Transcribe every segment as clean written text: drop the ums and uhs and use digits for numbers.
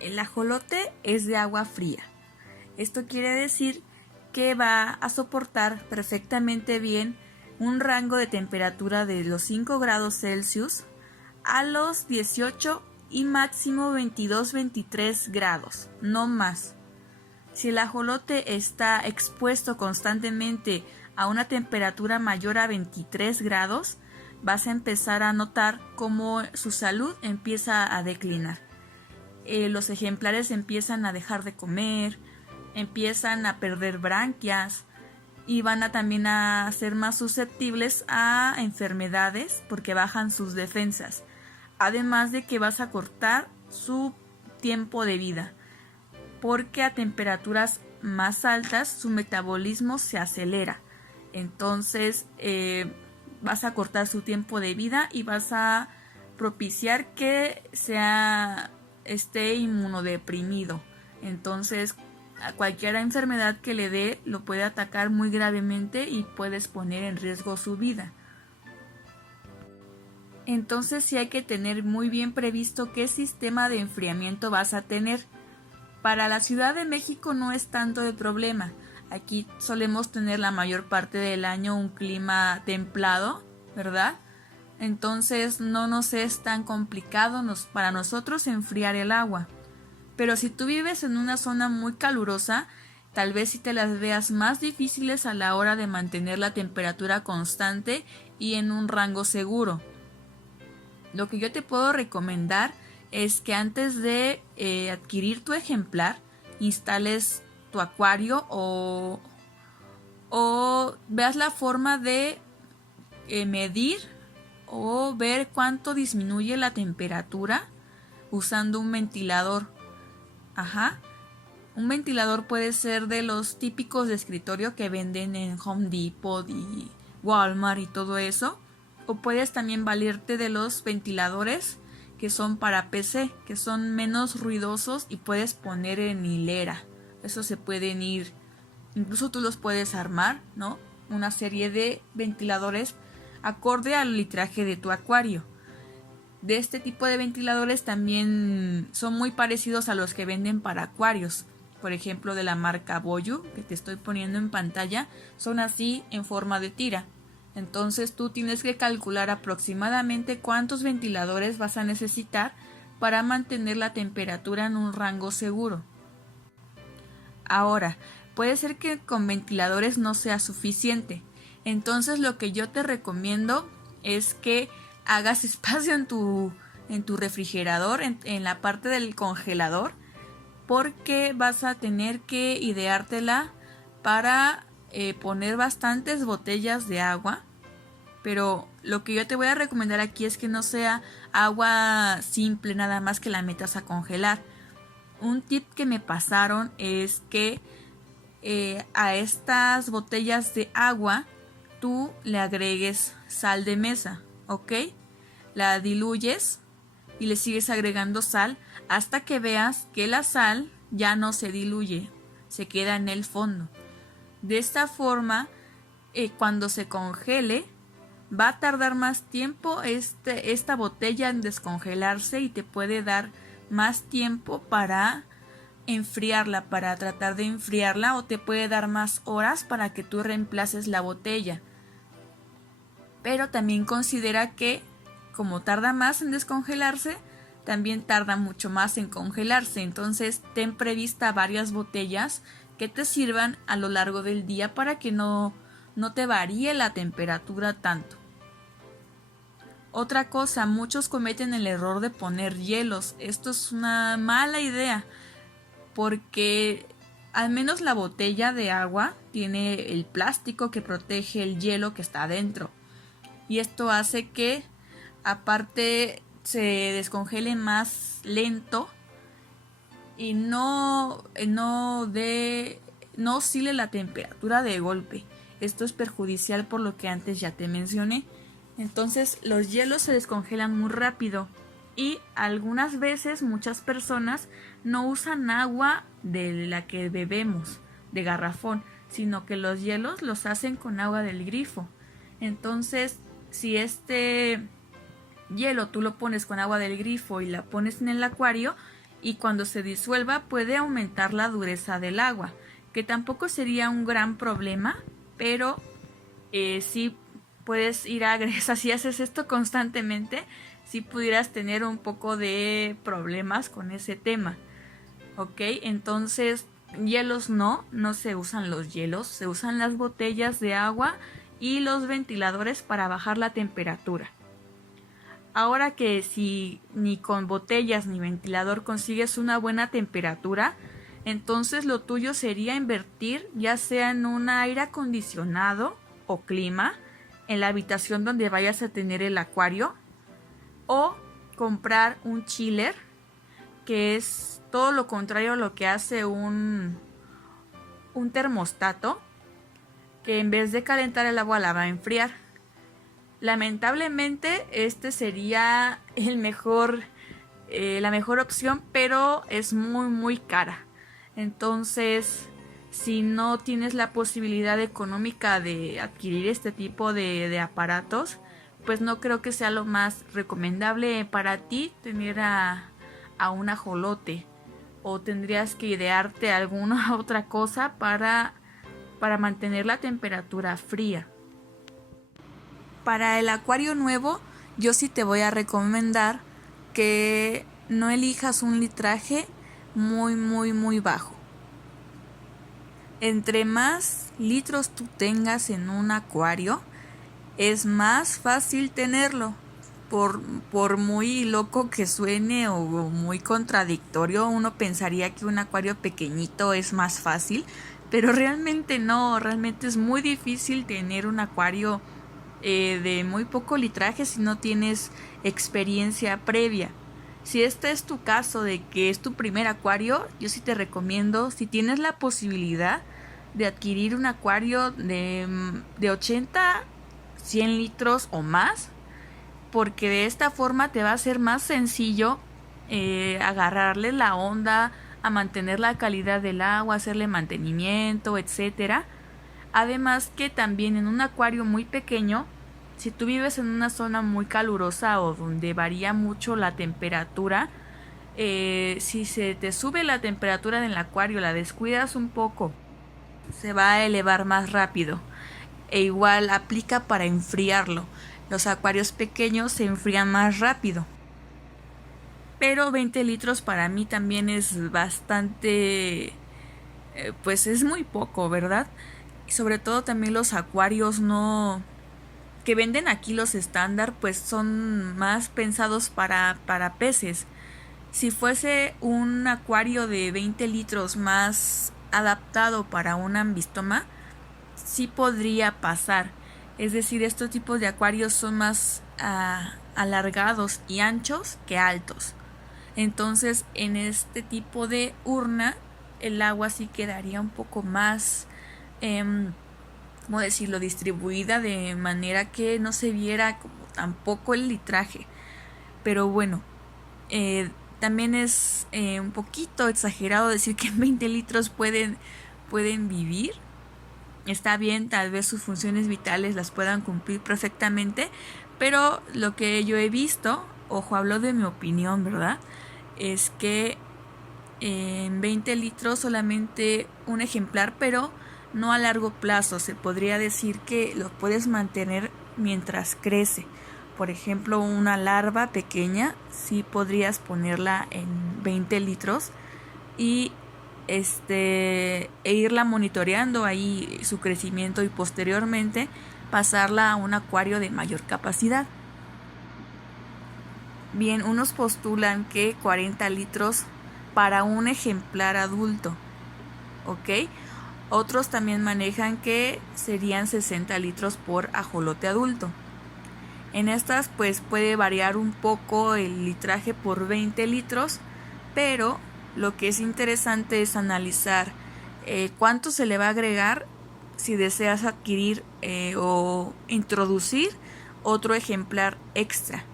El ajolote es de agua fría. Esto quiere decir que va a soportar perfectamente bien un rango de temperatura de los 5 grados Celsius a los 18 y máximo 22-23 grados, no más. Si el ajolote está expuesto constantemente a una temperatura mayor a 23 grados, vas a empezar a notar cómo su salud empieza a declinar. Los ejemplares empiezan a dejar de comer, empiezan a perder branquias y van a también a ser más susceptibles a enfermedades porque bajan sus defensas. Además de que vas a cortar su tiempo de vida, porque a temperaturas más altas su metabolismo se acelera. Entonces vas a cortar su tiempo de vida y vas a propiciar que esté inmunodeprimido. Entonces a cualquier enfermedad que le dé lo puede atacar muy gravemente y puedes poner en riesgo su vida. Entonces sí hay que tener muy bien previsto qué sistema de enfriamiento vas a tener. Para la Ciudad de México no es tanto de problema. Aquí solemos tener la mayor parte del año un clima templado, ¿verdad? Entonces no nos es tan complicado para nosotros enfriar el agua. Pero si tú vives en una zona muy calurosa, tal vez sí te las veas más difíciles a la hora de mantener la temperatura constante y en un rango seguro. Lo que yo te puedo recomendar es que antes de adquirir tu ejemplar, instales tu acuario o veas la forma de medir o ver cuánto disminuye la temperatura usando un ventilador. Un ventilador puede ser de los típicos de escritorio que venden en Home Depot y Walmart y todo eso. O puedes también valerte de los ventiladores que son para PC, que son menos ruidosos y puedes poner en hilera. Eso se pueden ir, incluso tú los puedes armar, ¿no? Una serie de ventiladores acorde al litraje de tu acuario. De este tipo de ventiladores también son muy parecidos a los que venden para acuarios. Por ejemplo, de la marca Boyu, que te estoy poniendo en pantalla, son así en forma de tira. Entonces tú tienes que calcular aproximadamente cuántos ventiladores vas a necesitar para mantener la temperatura en un rango seguro. Ahora, puede ser que con ventiladores no sea suficiente. Entonces lo que yo te recomiendo es que hagas espacio en tu refrigerador, en la parte del congelador, porque vas a tener que ideártela para poner bastantes botellas de agua. Pero lo que yo te voy a recomendar aquí es que no sea agua simple, nada más que la metas a congelar. Un tip que me pasaron es que a estas botellas de agua tú le agregues sal de mesa, ¿ok? La diluyes y le sigues agregando sal hasta que veas que la sal ya no se diluye, se queda en el fondo. De esta forma, cuando se congele, va a tardar más tiempo esta botella en descongelarse y te puede dar más tiempo para enfriarla, para tratar de enfriarla, o te puede dar más horas para que tú reemplaces la botella. Pero también considera que como tarda más en descongelarse, también tarda mucho más en congelarse. Entonces ten prevista varias botellas que te sirvan a lo largo del día para que no te varíe la temperatura tanto. Otra cosa, muchos cometen el error de poner hielos. Esto es una mala idea porque al menos la botella de agua tiene el plástico que protege el hielo que está adentro. Y esto hace que aparte se descongele más lento y no dé no oscile la temperatura de golpe. Esto es perjudicial por lo que antes ya te mencioné. Entonces los hielos se descongelan muy rápido y algunas veces muchas personas no usan agua de la que bebemos, de garrafón, sino que los hielos los hacen con agua del grifo. Entonces, si este hielo tú lo pones con agua del grifo y la pones en el acuario, y cuando se disuelva puede aumentar la dureza del agua, que tampoco sería un gran problema, pero sí puedes ir a Grecia. Si haces esto constantemente, sí pudieras tener un poco de problemas con ese tema. Ok, entonces hielos no se usan los hielos, se usan las botellas de agua y los ventiladores para bajar la temperatura. Ahora que si ni con botellas ni ventilador consigues una buena temperatura, entonces lo tuyo sería invertir ya sea en un aire acondicionado o clima en la habitación donde vayas a tener el acuario, o comprar un chiller, que es todo lo contrario a lo que hace un termostato, que en vez de calentar el agua la va a enfriar. Lamentablemente este sería la mejor opción, pero es muy cara. Entonces, si no tienes la posibilidad económica de adquirir este tipo de aparatos, pues no creo que sea lo más recomendable para ti tener a un ajolote, o tendrías que idearte alguna otra cosa para mantener la temperatura fría. Para el acuario nuevo, yo sí te voy a recomendar que no elijas un litraje muy bajo. Entre más litros tú tengas en un acuario, es más fácil tenerlo. Por muy loco que suene o muy contradictorio, uno pensaría que un acuario pequeñito es más fácil, pero realmente no, realmente es muy difícil tener un acuario de muy poco litraje si no tienes experiencia previa. Si este es tu caso, de que es tu primer acuario, yo sí te recomiendo, si tienes la posibilidad de adquirir un acuario de 80, 100 litros o más, porque de esta forma te va a ser más sencillo agarrarle la onda, a mantener la calidad del agua, hacerle mantenimiento, etcétera. Además que también en un acuario muy pequeño, si tú vives en una zona muy calurosa o donde varía mucho la temperatura, si se te sube la temperatura del acuario, la descuidas un poco, se va a elevar más rápido. E igual aplica para enfriarlo. Los acuarios pequeños se enfrían más rápido. Pero 20 litros para mí también es bastante, pues es muy poco, ¿verdad? Y sobre todo también los acuarios que venden aquí, los estándar, pues son más pensados para peces. Si fuese un acuario de 20 litros más adaptado para un ambistoma, sí podría pasar. Es decir, estos tipos de acuarios son más alargados y anchos que altos. Entonces, en este tipo de urna, el agua sí quedaría un poco más, ¿cómo decirlo?, distribuida, de manera que no se viera como tampoco el litraje. Pero bueno, también es un poquito exagerado decir que en 20 litros pueden vivir. Está bien, tal vez sus funciones vitales las puedan cumplir perfectamente, pero lo que yo he visto, ojo, hablo de mi opinión, ¿verdad?, es que en 20 litros solamente un ejemplar, pero no a largo plazo. Se podría decir que lo puedes mantener mientras crece. Por ejemplo, una larva pequeña sí podrías ponerla en 20 litros e irla monitoreando ahí su crecimiento, y posteriormente pasarla a un acuario de mayor capacidad. Bien, unos postulan que 40 litros para un ejemplar adulto, ¿ok? Otros también manejan que serían 60 litros por ajolote adulto. En estas pues puede variar un poco el litraje por 20 litros, pero lo que es interesante es analizar cuánto se le va a agregar si deseas adquirir o introducir otro ejemplar extra.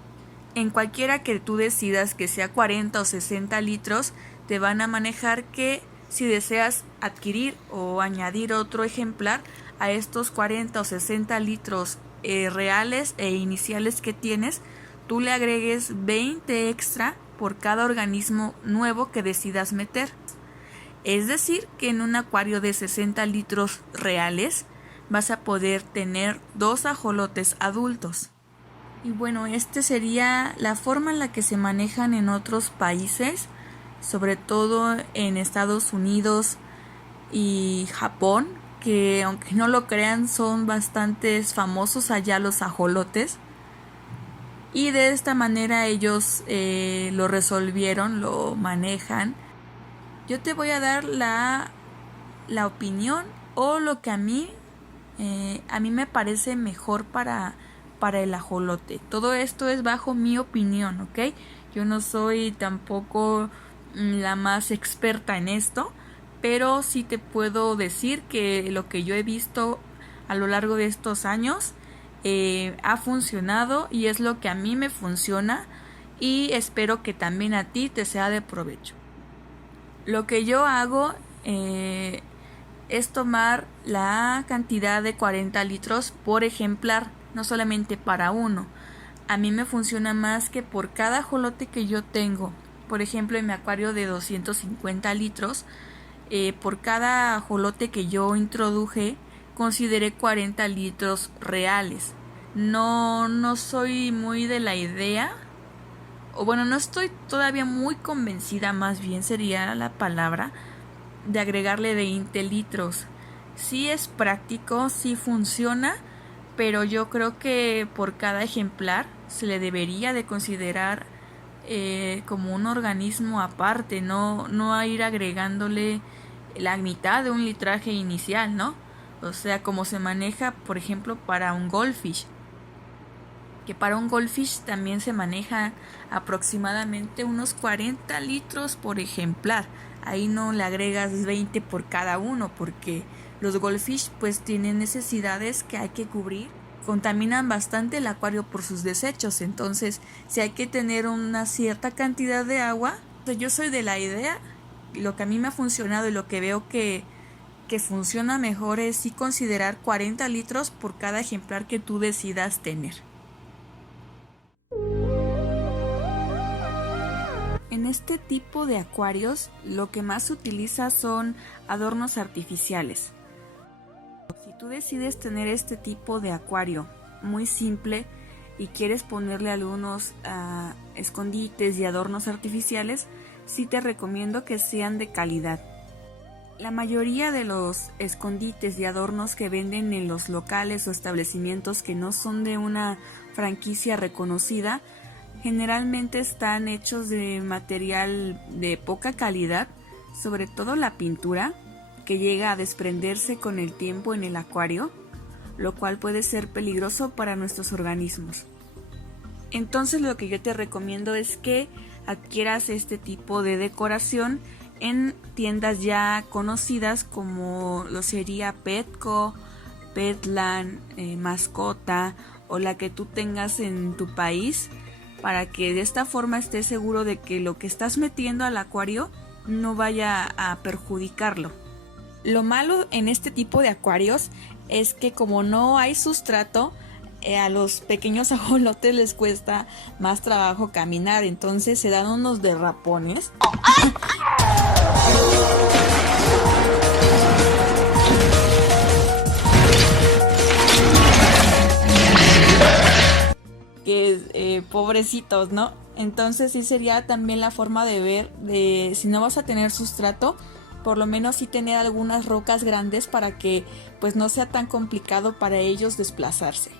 En cualquiera que tú decidas, que sea 40 o 60 litros, te van a manejar que si deseas adquirir o añadir otro ejemplar a estos 40 o 60 litros reales e iniciales que tienes, tú le agregues 20 extra por cada organismo nuevo que decidas meter. Es decir, que en un acuario de 60 litros reales vas a poder tener 2 ajolotes adultos. Y bueno, esta sería la forma en la que se manejan en otros países, sobre todo en Estados Unidos y Japón, que aunque no lo crean son bastante famosos allá los ajolotes. Y de esta manera ellos lo resolvieron, lo manejan. Yo te voy a dar la opinión o lo que a mí me parece mejor para el ajolote. Todo esto es bajo mi opinión, ¿ok? Yo no soy tampoco la más experta en esto, pero sí te puedo decir que lo que yo he visto a lo largo de estos años ha funcionado y es lo que a mí me funciona y espero que también a ti te sea de provecho. Lo que yo hago es tomar la cantidad de 40 litros por ejemplar, no solamente para uno. A mí me funciona más que por cada ajolote que yo tengo. Por ejemplo, en mi acuario de 250 litros, por cada ajolote que yo introduje, consideré 40 litros reales. No soy muy de la idea, o bueno, no estoy todavía muy convencida, más bien sería la palabra, de agregarle 20 litros. Sí es práctico, sí funciona, pero yo creo que por cada ejemplar se le debería de considerar como un organismo aparte, no a ir agregándole la mitad de un litraje inicial, ¿no? O sea, como se maneja, por ejemplo, para un goldfish, que para un goldfish también se maneja aproximadamente unos 40 litros por ejemplar. Ahí no le agregas 20 por cada uno, porque los goldfish pues tienen necesidades que hay que cubrir. Contaminan bastante el acuario por sus desechos, entonces si hay que tener una cierta cantidad de agua, yo soy de la idea, lo que a mí me ha funcionado y lo que veo que funciona mejor es sí considerar 40 litros por cada ejemplar que tú decidas tener. En este tipo de acuarios lo que más se utiliza son adornos artificiales. Si tú decides tener este tipo de acuario muy simple y quieres ponerle algunos escondites y adornos artificiales, sí te recomiendo que sean de calidad. La mayoría de los escondites y adornos que venden en los locales o establecimientos que no son de una franquicia reconocida, generalmente están hechos de material de poca calidad, sobre todo la pintura, que llega a desprenderse con el tiempo en el acuario, lo cual puede ser peligroso para nuestros organismos. Entonces lo que yo te recomiendo es que adquieras este tipo de decoración en tiendas ya conocidas como lo sería Petco, Petland, Mascota o la que tú tengas en tu país, para que de esta forma estés seguro de que lo que estás metiendo al acuario no vaya a perjudicarlo. Lo malo en este tipo de acuarios es que como no hay sustrato, a los pequeños ajolotes les cuesta más trabajo caminar, entonces se dan unos derrapones. Que pobrecitos, ¿no? Entonces sí sería también la forma de ver, de si no vas a tener sustrato, por lo menos sí tener algunas rocas grandes para que pues no sea tan complicado para ellos desplazarse.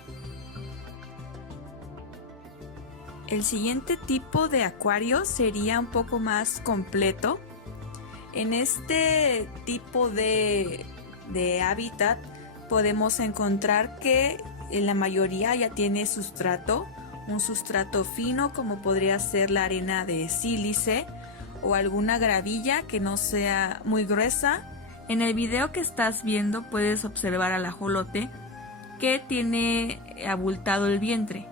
El siguiente tipo de acuario sería un poco más completo. En este tipo de hábitat podemos encontrar que la mayoría ya tiene sustrato, un sustrato fino como podría ser la arena de sílice o alguna gravilla que no sea muy gruesa En el video que estás viendo puedes observar al ajolote que tiene abultado el vientre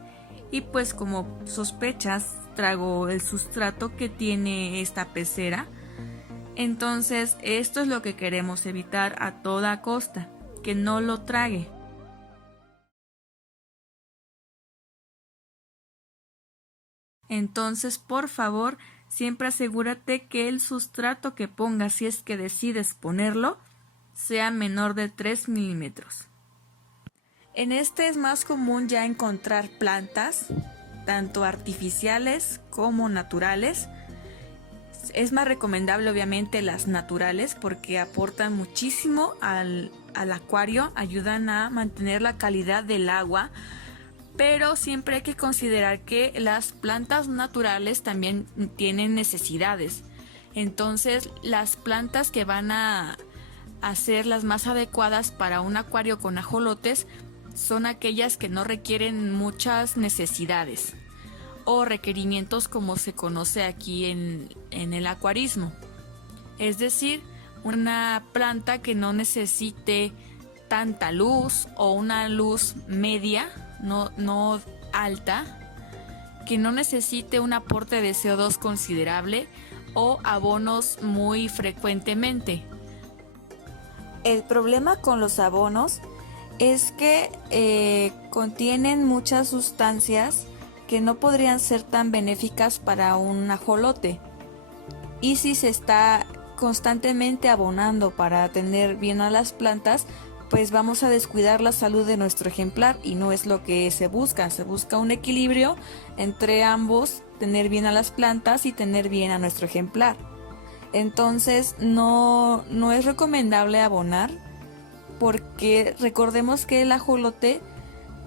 y pues como sospechas trago el sustrato que tiene esta pecera. Entonces esto es lo que queremos evitar a toda costa, que no lo trague. Entonces por favor siempre asegúrate que el sustrato que pongas, si es que decides ponerlo, sea menor de 3 milímetros. En este es más común ya encontrar plantas, tanto artificiales como naturales. Es más recomendable obviamente las naturales porque aportan muchísimo al acuario, ayudan a mantener la calidad del agua, pero siempre hay que considerar que las plantas naturales también tienen necesidades. Entonces las plantas que van a ser las más adecuadas para un acuario con ajolotes son aquellas que no requieren muchas necesidades o requerimientos como se conoce aquí en el acuarismo. Es decir, una planta que no necesite tanta luz o una luz media, no alta, que no necesite un aporte de CO2 considerable o abonos muy frecuentemente. El problema con los abonos es que contienen muchas sustancias que no podrían ser tan benéficas para un ajolote. Y si se está constantemente abonando para atender bien a las plantas, pues vamos a descuidar la salud de nuestro ejemplar y no es lo que se busca. Se busca un equilibrio entre ambos, tener bien a las plantas y tener bien a nuestro ejemplar. Entonces no es recomendable abonar porque recordemos que el ajolote,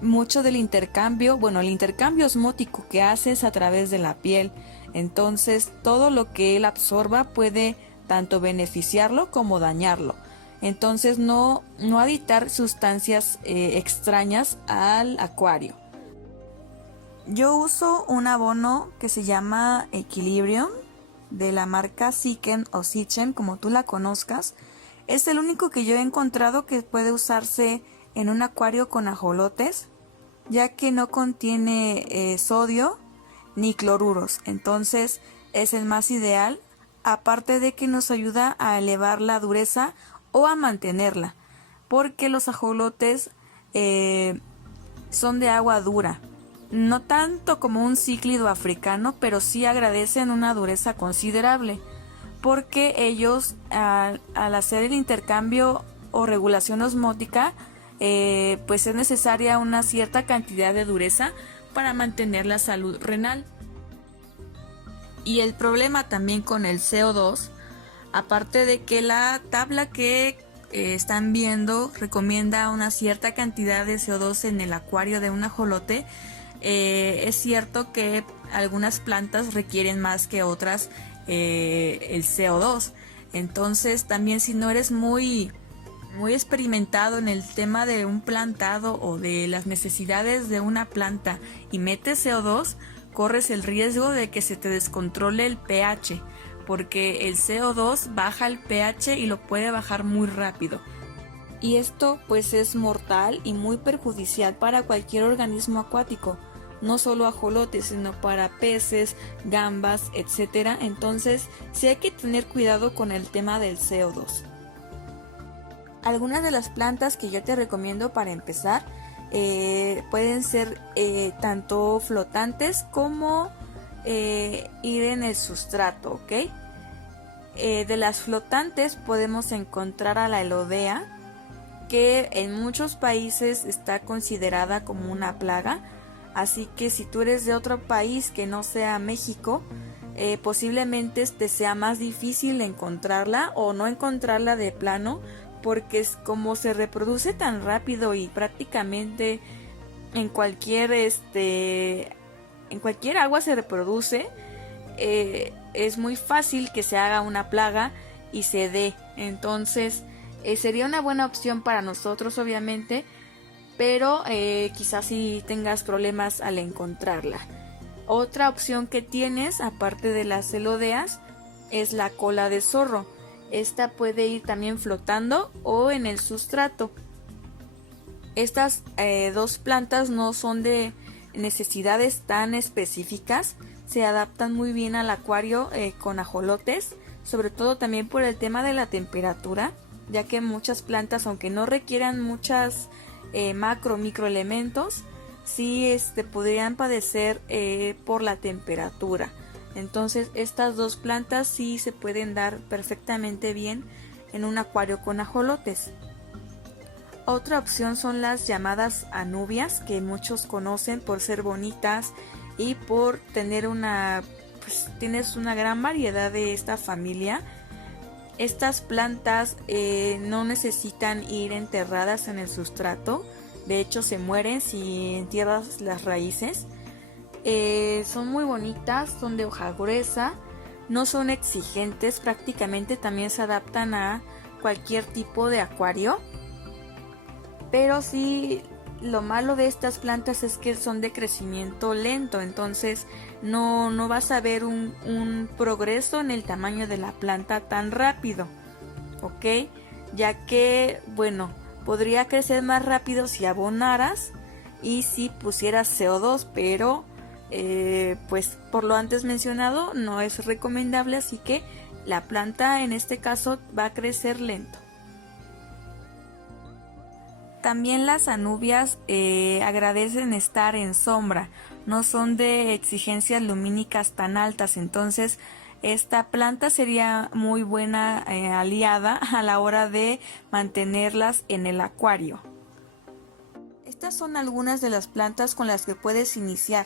mucho del intercambio, el intercambio osmótico que hace es a través de la piel. Entonces todo lo que él absorba puede tanto beneficiarlo como dañarlo. Entonces no aditar sustancias extrañas al acuario. Yo uso un abono que se llama Equilibrium de la marca Siken o Sichem, como tú la conozcas. Es el único que yo he encontrado que puede usarse en un acuario con ajolotes, ya que no contiene sodio ni cloruros. Entonces es el más ideal, aparte de que nos ayuda a elevar la dureza o a mantenerla, porque los ajolotes son de agua dura. No tanto como un cíclido africano, pero sí agradecen una dureza considerable, porque ellos al hacer el intercambio o regulación osmótica, pues es necesaria una cierta cantidad de dureza para mantener la salud renal. Y el problema también con el CO2, aparte de que la tabla que están viendo recomienda una cierta cantidad de CO2 en el acuario de un ajolote, es cierto que algunas plantas requieren más que otras el CO2. Entonces también si no eres muy experimentado en el tema de un plantado o de las necesidades de una planta y metes CO2, corres el riesgo de que se te descontrole el pH, porque el CO2 baja el pH y lo puede bajar muy rápido. Y esto pues es mortal y muy perjudicial para cualquier organismo acuático, no solo ajolotes, sino para peces, gambas, etc. Entonces sí hay que tener cuidado con el tema del CO2. Algunas de las plantas que yo te recomiendo para empezar pueden ser tanto flotantes como ir en el sustrato, ¿ok? De las flotantes podemos encontrar a la elodea, que en muchos países está considerada como una plaga, así que si tú eres de otro país que no sea México, posiblemente te sea más difícil encontrarla o no encontrarla de plano, porque es como se reproduce tan rápido y prácticamente en cualquier agua se reproduce, es muy fácil que se haga una plaga y se dé. Entonces sería una buena opción para nosotros obviamente, pero quizás si tengas problemas al encontrarla. Otra opción que tienes aparte de las elodeas es la cola de zorro. esta puede ir también flotando o en el sustrato. Estas dos plantas no son de necesidades tan específicas, se adaptan muy bien al acuario con ajolotes, sobre todo también por el tema de la temperatura, ya que muchas plantas, aunque no requieran muchas microelementos, sí podrían padecer por la temperatura. Entonces estas dos plantas sí se pueden dar perfectamente bien en un acuario con ajolotes. Otra opción son las llamadas anubias, que muchos conocen por ser bonitas y por tener tienes una gran variedad de esta familia. Estas plantas no necesitan ir enterradas en el sustrato, de hecho se mueren si entierras las raíces. Son muy bonitas, son de hoja gruesa, no son exigentes, prácticamente también se adaptan a cualquier tipo de acuario. Pero sí, lo malo de estas plantas es que son de crecimiento lento, entonces no vas a ver un progreso en el tamaño de la planta tan rápido, ¿ok? Ya que, bueno, podría crecer más rápido si abonaras y si pusieras CO2, pero pues por lo antes mencionado no es recomendable, así que la planta en este caso va a crecer lento. También las anubias agradecen estar en sombra, no son de exigencias lumínicas tan altas, entonces esta planta sería muy buena aliada a la hora de mantenerlas en el acuario. Estas son algunas de las plantas con las que puedes iniciar.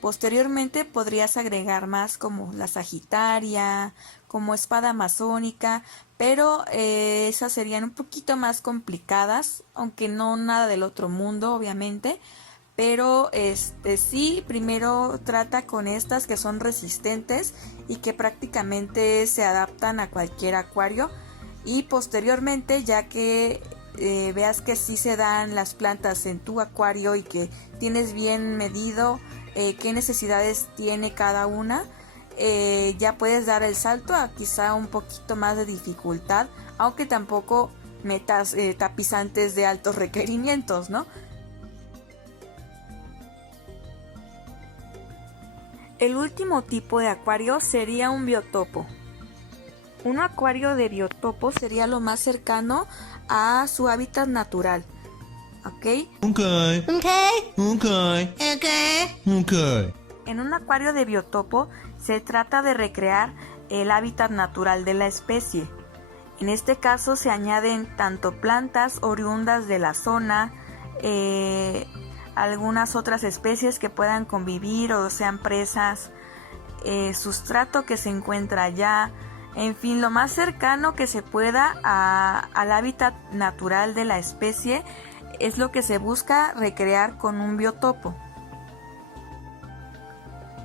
Posteriormente podrías agregar más como la sagitaria, como espada amazónica, pero esas serían un poquito más complicadas, aunque no nada del otro mundo, obviamente. Pero sí, primero trata con estas que son resistentes y que prácticamente se adaptan a cualquier acuario. Y posteriormente, ya que veas que sí se dan las plantas en tu acuario y que tienes bien medido qué necesidades tiene cada una, ya puedes dar el salto a quizá un poquito más de dificultad, aunque tampoco metas tapizantes de altos requerimientos, ¿no? El último tipo de acuario sería un biotopo. Un acuario de biotopo sería lo más cercano a su hábitat natural. ¿Ok? En un acuario de biotopo se trata de recrear el hábitat natural de la especie. En este caso se añaden tanto plantas oriundas de la zona, algunas otras especies que puedan convivir o sean presas, sustrato que se encuentra allá, en fin, lo más cercano que se pueda al hábitat natural de la especie es lo que se busca recrear con un biotopo.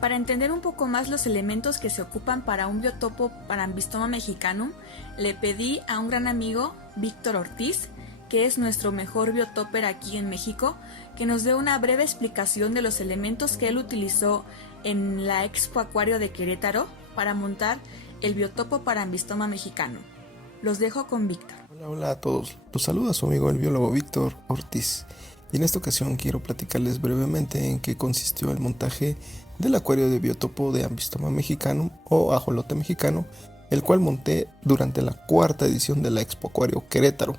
Para entender un poco más los elementos que se ocupan para un biotopo para Ambystoma mexicanum, le pedí a un gran amigo, Víctor Ortiz, que es nuestro mejor biotoper aquí en México, que nos dé una breve explicación de los elementos que él utilizó en la Expo Acuario de Querétaro para montar el biotopo para Ambystoma mexicanum. Los dejo con Víctor. Hola a todos, los saluda su amigo el biólogo Víctor Ortiz, y en esta ocasión quiero platicarles brevemente en qué consistió el montaje del acuario de biotopo de Ambystoma mexicanum o ajolote mexicano, el cual monté durante la cuarta edición de la Expo Acuario Querétaro.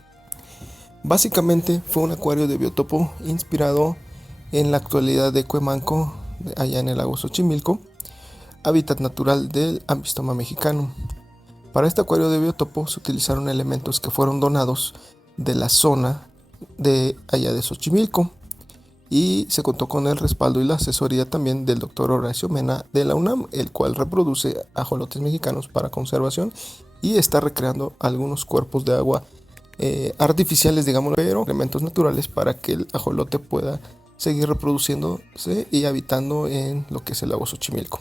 Básicamente fue un acuario de biotopo inspirado en la actualidad de Cuemanco, allá en el lago Xochimilco, hábitat natural del Ambystoma mexicanum. Para este acuario de biotopo se utilizaron elementos que fueron donados de la zona de allá de Xochimilco y se contó con el respaldo y la asesoría también del Dr. Horacio Mena de la UNAM, el cual reproduce ajolotes mexicanos para conservación y está recreando algunos cuerpos de agua artificiales, digamos, pero elementos naturales para que el ajolote pueda seguir reproduciéndose y habitando en lo que es el lago Xochimilco.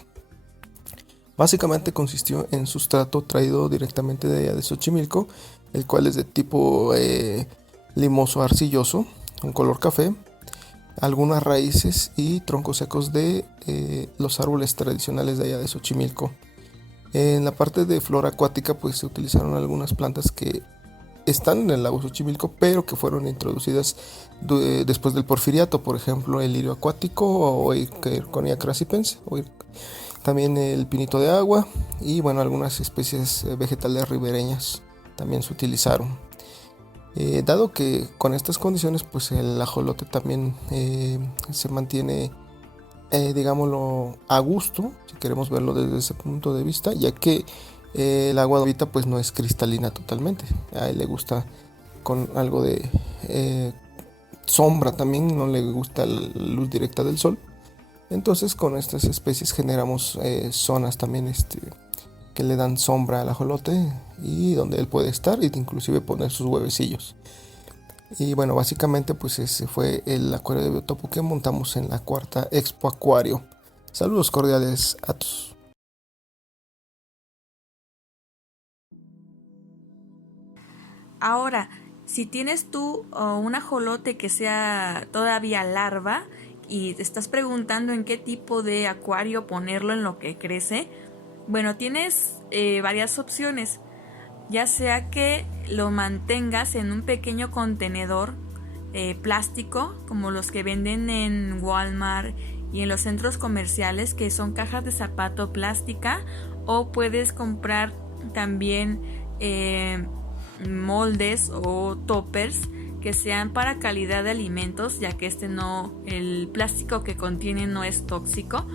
Básicamente consistió en sustrato traído directamente de allá de Xochimilco, el cual es de tipo limoso arcilloso, un color café, algunas raíces y troncos secos de los árboles tradicionales de allá de Xochimilco. En la parte de flora acuática pues se utilizaron algunas plantas que están en el lago Xochimilco, pero que fueron introducidas después del porfiriato, por ejemplo el lirio acuático o Erconia crassipense, también el pinito de agua y bueno, algunas especies vegetales ribereñas también se utilizaron. Dado que con estas condiciones pues el ajolote también se mantiene digámoslo a gusto, si queremos verlo desde ese punto de vista, ya que el agua de ahorita pues no es cristalina totalmente, a él le gusta con algo de sombra también, no le gusta la luz directa del sol. Entonces con estas especies generamos zonas también que le dan sombra al ajolote y donde él puede estar e inclusive poner sus huevecillos. Y bueno, básicamente pues ese fue el acuario de biotopo que montamos en la cuarta Expo Acuario. Saludos cordiales a todos. Ahora, si tienes tú un ajolote que sea todavía larva y te estás preguntando en qué tipo de acuario ponerlo en lo que crece, bueno, tienes varias opciones. Ya sea que lo mantengas en un pequeño contenedor plástico, como los que venden en Walmart y en los centros comerciales, que son cajas de zapato plástica, o puedes comprar también moldes o toppers que sean para calidad de alimentos, ya que el plástico que contiene no es tóxico.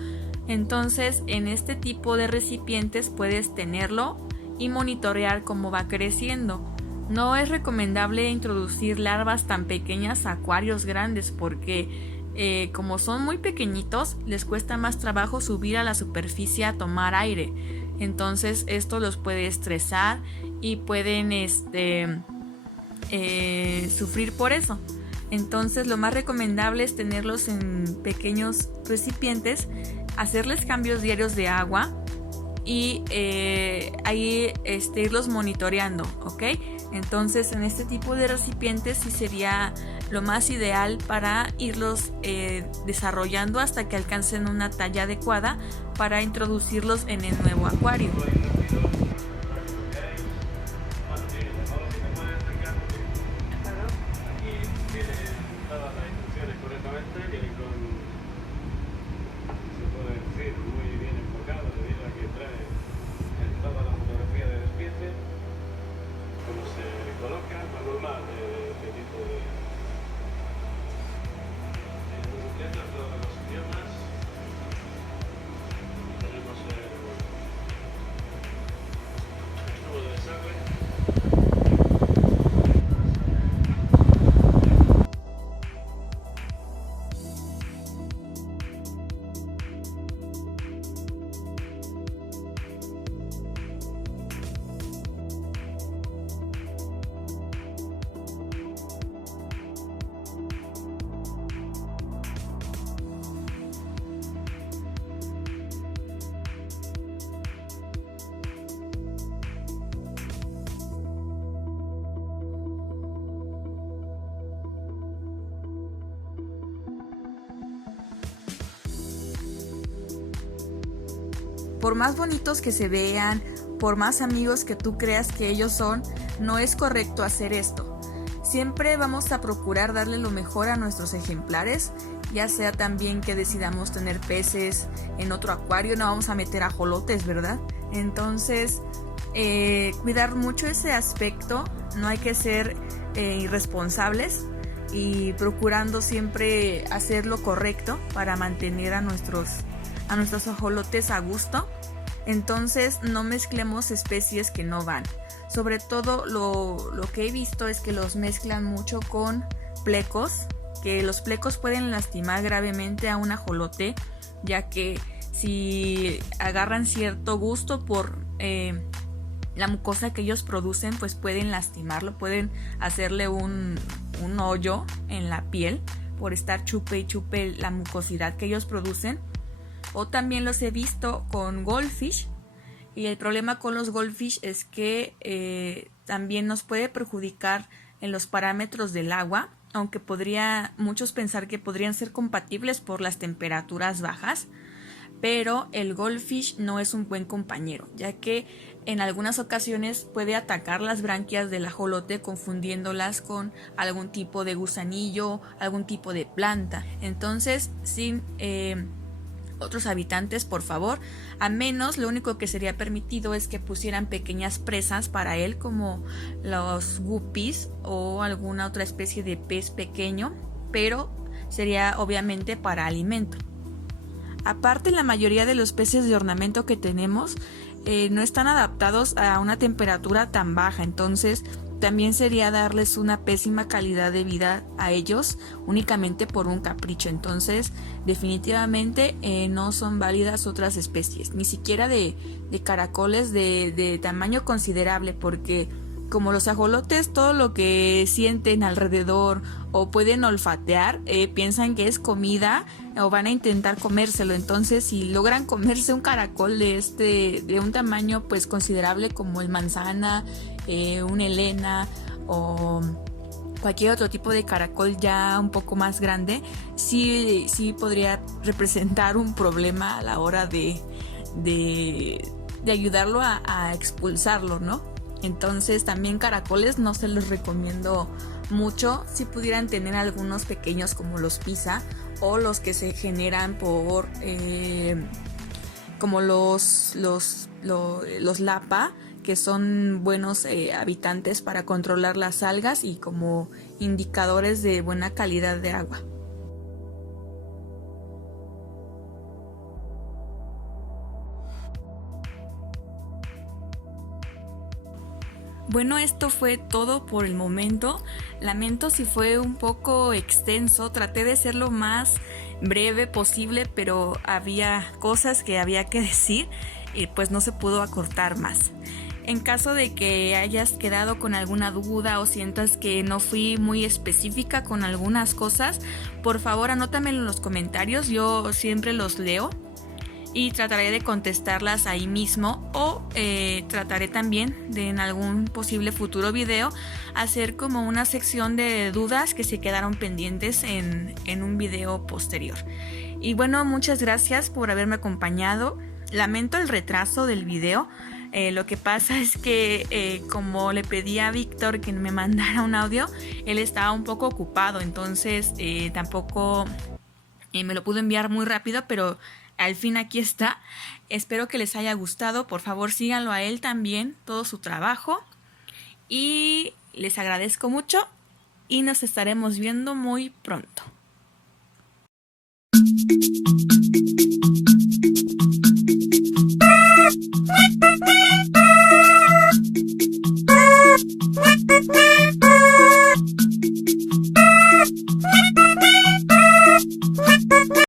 Entonces, en este tipo de recipientes puedes tenerlo y monitorear cómo va creciendo. No es recomendable introducir larvas tan pequeñas a acuarios grandes porque como son muy pequeñitos, les cuesta más trabajo subir a la superficie a tomar aire. Entonces esto los puede estresar y pueden sufrir por eso. Entonces lo más recomendable es tenerlos en pequeños recipientes, hacerles cambios diarios de agua y ahí irlos monitoreando, ¿ok? Entonces en este tipo de recipientes sí sería lo más ideal para irlos desarrollando hasta que alcancen una talla adecuada para introducirlos en el nuevo acuario. Por más bonitos que se vean, por más amigos que tú creas que ellos son, no es correcto hacer esto. Siempre vamos a procurar darle lo mejor a nuestros ejemplares, ya sea también que decidamos tener peces en otro acuario, no vamos a meter ajolotes, ¿verdad? Entonces, cuidar mucho ese aspecto, no hay que ser irresponsables y procurando siempre hacer lo correcto para mantener a nuestros ajolotes a gusto. Entonces no mezclemos especies que no van. Sobre todo lo que he visto es que los mezclan mucho con plecos, que los plecos pueden lastimar gravemente a un ajolote, ya que si agarran cierto gusto por la mucosa que ellos producen, pues pueden lastimarlo, pueden hacerle un hoyo en la piel por estar chupe y chupe la mucosidad que ellos producen. O también los he visto con goldfish, y el problema con los goldfish es que también nos puede perjudicar en los parámetros del agua, aunque muchos pensar que podrían ser compatibles por las temperaturas bajas, pero el goldfish no es un buen compañero, ya que en algunas ocasiones puede atacar las branquias del ajolote confundiéndolas con algún tipo de gusanillo, algún tipo de planta. Entonces, sin otros habitantes, por favor, a menos lo único que sería permitido es que pusieran pequeñas presas para él, como los guppies o alguna otra especie de pez pequeño, pero sería obviamente para alimento. Aparte, la mayoría de los peces de ornamento que tenemos no están adaptados a una temperatura tan baja, entonces también sería darles una pésima calidad de vida a ellos únicamente por un capricho. Entonces definitivamente no son válidas otras especies, ni siquiera de caracoles de tamaño considerable, porque como los ajolotes, todo lo que sienten alrededor o pueden olfatear, piensan que es comida o van a intentar comérselo. Entonces, si logran comerse un caracol de un tamaño pues considerable, como el manzana, un helena o cualquier otro tipo de caracol ya un poco más grande, sí podría representar un problema a la hora de ayudarlo a expulsarlo, ¿no? Entonces también caracoles no se los recomiendo mucho. Si pudieran tener algunos pequeños como los pisa o los que se generan por como los lapa, que son buenos habitantes para controlar las algas y como indicadores de buena calidad de agua. Bueno, esto fue todo por el momento. Lamento si fue un poco extenso, traté de ser lo más breve posible, pero había cosas que había que decir y pues no se pudo acortar más. En caso de que hayas quedado con alguna duda o sientas que no fui muy específica con algunas cosas, por favor anótamelo en los comentarios, yo siempre los leo y trataré de contestarlas ahí mismo, o trataré también de en algún posible futuro video hacer como una sección de dudas que se quedaron pendientes en un video posterior. Y bueno, muchas gracias por haberme acompañado. Lamento el retraso del video. Lo que pasa es que como le pedí a Víctor que me mandara un audio, él estaba un poco ocupado, entonces tampoco me lo pudo enviar muy rápido, pero al fin aquí está. Espero que les haya gustado. Por favor, síganlo a él también, todo su trabajo. Y les agradezco mucho y nos estaremos viendo muy pronto.